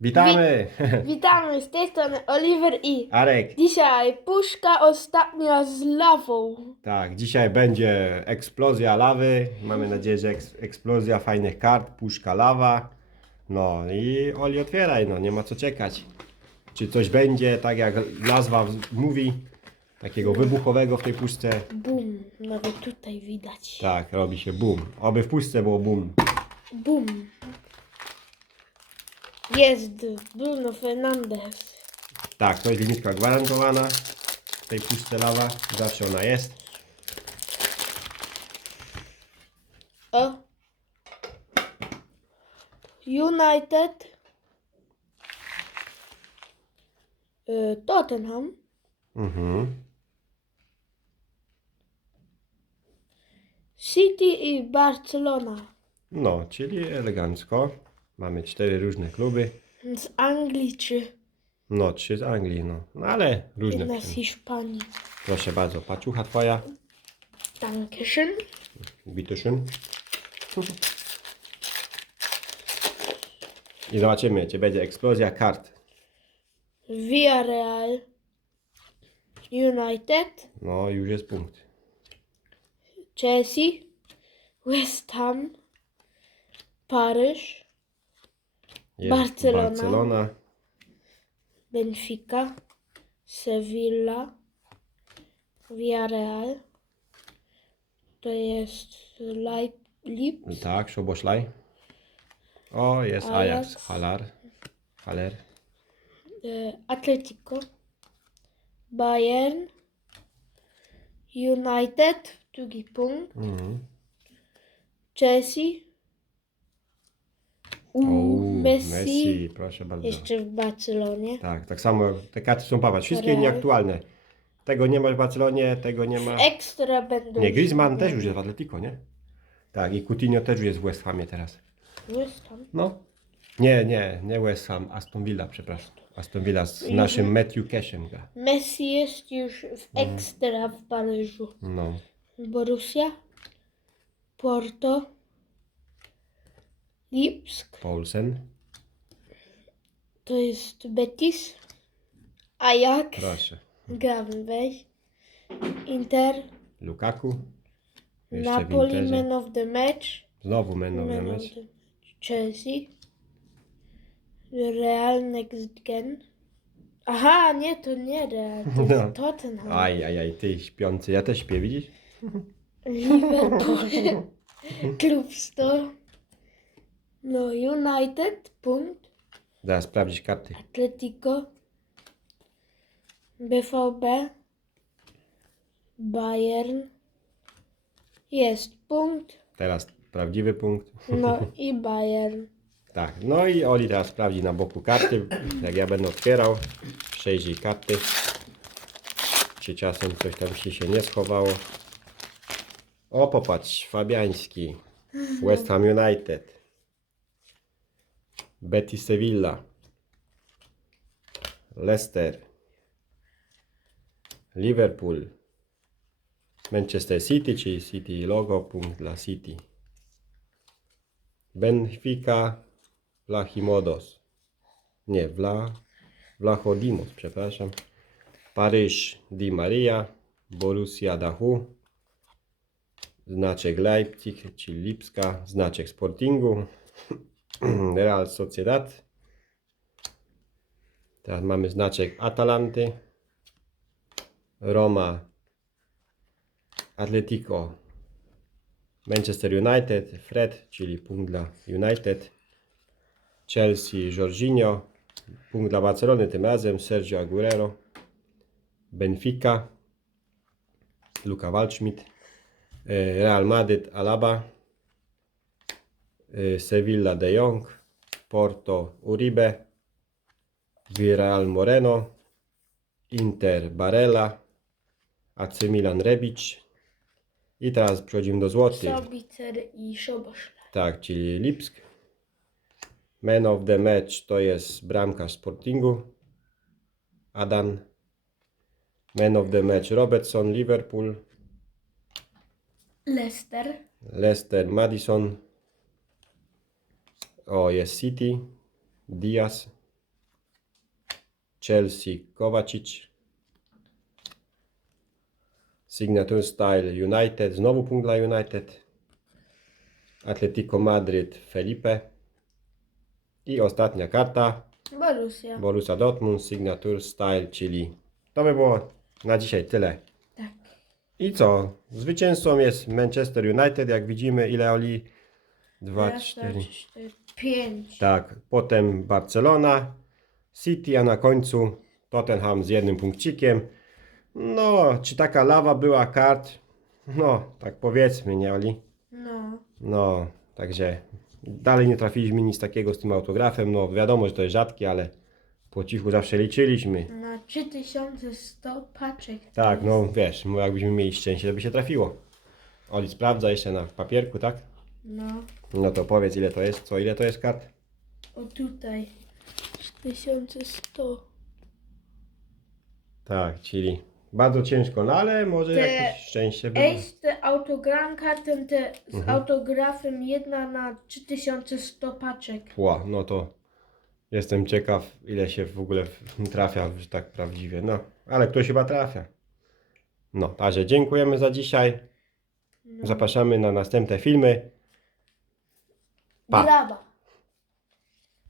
Witamy! Witamy z tej strony Oliver i Arek, dzisiaj puszka ostatnia z lawą. tak, dzisiaj będzie eksplozja lawy. Mamy nadzieję, że eks eksplozja fajnych kart, puszka lawa. No i Oli otwieraj, no nie ma co czekać. Czy coś będzie, tak jak nazwa mówi, takiego wybuchowego w tej puszce? Bum, nawet tutaj widać. Tak, robi się boom. Oby w puszce było boom. Bum. Jest Bruno Fernandez. Tak, to jest limitka gwarantowana w tej puszce lawa. Zawsze ona jest. O. United. Y, Tottenham. Mhm. City i Barcelona. No, czyli elegancko. Mamy cztery różne kluby. Z Anglii czy No, trzy z Anglii, no. No ale różne. jedna z Hiszpanii. Proszę bardzo, paciucha twoja. Dankeschön. Bitteschön. I zobaczymy, czy będzie eksplozja kart. Villarreal. United. No, już jest punkt. Chelsea, West Ham, Paryż, Jest Barcelona. Barcelona. Benfica, Sevilla, Villarreal. To jest Leip- Lip, Tak, Szoboszlaj. O, jest Ajax. Ajax. Halar. Haller. e, Atletico, Bayern, United, drugi punkt, Mhm. Chelsea, U, Messi, Messi, proszę bardzo. jeszcze w Barcelonie. Tak, tak samo te karty są pawać. Wszystkie Real. nieaktualne. Tego nie ma w Barcelonie, tego nie ma. Ekstra będą. Nie, Griezmann też już jest w Atletico, nie? Tak, i Coutinho też już jest w West Hamie teraz. West Ham. No. Nie, nie, nie West Ham, Aston Villa, przepraszam. Aston Villa z naszym Matthew Cashem gra. Messi jest już w ekstra w Paryżu. No. Borussia, Porto, Lipsk, Paulsen, to jest Betis, Ajax, proszę. Gravenberg, Inter, Lukaku. Jeszcze Napoli. Man of the Match, Znowu Man of the Match, Chelsea, Real Next Gen. Aha, nie, to nie Real, to No. jest Tottenham. Aj, aj, aj, ty śpiący. Ja też śpię, widzisz? Liverpool, Klub 100, no United, punkt, Zaraz sprawdzić karty. Atletico, BVB, Bayern, jest punkt, Teraz prawdziwy punkt. no i Bayern. Tak, no i Oli teraz sprawdzi na boku karty. Jak ja będę otwierał, przejrzyj karty. Czy czasem coś tam ci się nie schowało. O, popatrz, Fabiański. West Ham United. Betis Sevilla. Leicester. Liverpool. Manchester City, czyli City logo, punkt dla City. Benfica Vlachimodos. Nie, Vla, Vlachodimos, przepraszam. Paryż Di Maria. Borussia Dachu. Znaczek Leipzig, czyli Lipska. Znaczek Sportingu. Real Sociedad. Teraz mamy znaczek Atalanty. Roma. Atletico Manchester United, Fred, czyli punkt dla United. Chelsea, Jorginho, punkt dla Barcelony tym razem, Sergio Aguero. Benfica, Luka Waldschmidt. e, Real Madrid, Alaba. E, Sevilla, De Jong. Porto, Uribe. Villarreal, Moreno. Inter, Barella. AC Milan, Rebic. I teraz przechodzimy do złotych. Sobicer i Szoboszle. Tak, czyli Lipsk. Man of the match to jest bramkarz Sportingu. Adan. Man of the match Robertson, Liverpool. Leicester, Leicester, Madison. O, jest City. Diaz. Chelsea Kovacic. Signature Style United, znowu punkt dla United. Atletico Madryt Felipe. I ostatnia karta. Borussia. Borussia Dortmund Signature Style, czyli to by było na dzisiaj tyle. Tak. I co? Zwycięzcą jest Manchester United, jak widzimy, ile Oli? 2, Raz, 4. pięć. Tak, potem Barcelona, City, a na końcu Tottenham z jednym punkcikiem. No, czy taka lawa była kart? No, tak powiedzmy, nie Oli? No. No, także dalej nie trafiliśmy nic takiego z tym autografem. No, wiadomo, że to jest rzadkie, ale po cichu zawsze liczyliśmy. Na 3100 paczek. Tak, no wiesz, jakbyśmy mieli szczęście, to by się trafiło. Oli sprawdza jeszcze na papierku, tak? No. No to powiedz ile to jest, co ile to jest kart? O tutaj. 3100. Tak, czyli bardzo ciężko, no ale może Te- jakieś szczęście było. Ej, z te autogram kartą te z Mhm. autografem jedna na 3100 paczek. Pła, no to jestem ciekaw ile się w ogóle w- trafia, że tak prawdziwie, no. Ale ktoś chyba trafia. No, także dziękujemy za dzisiaj. No. Zapraszamy na następne filmy. 爸爸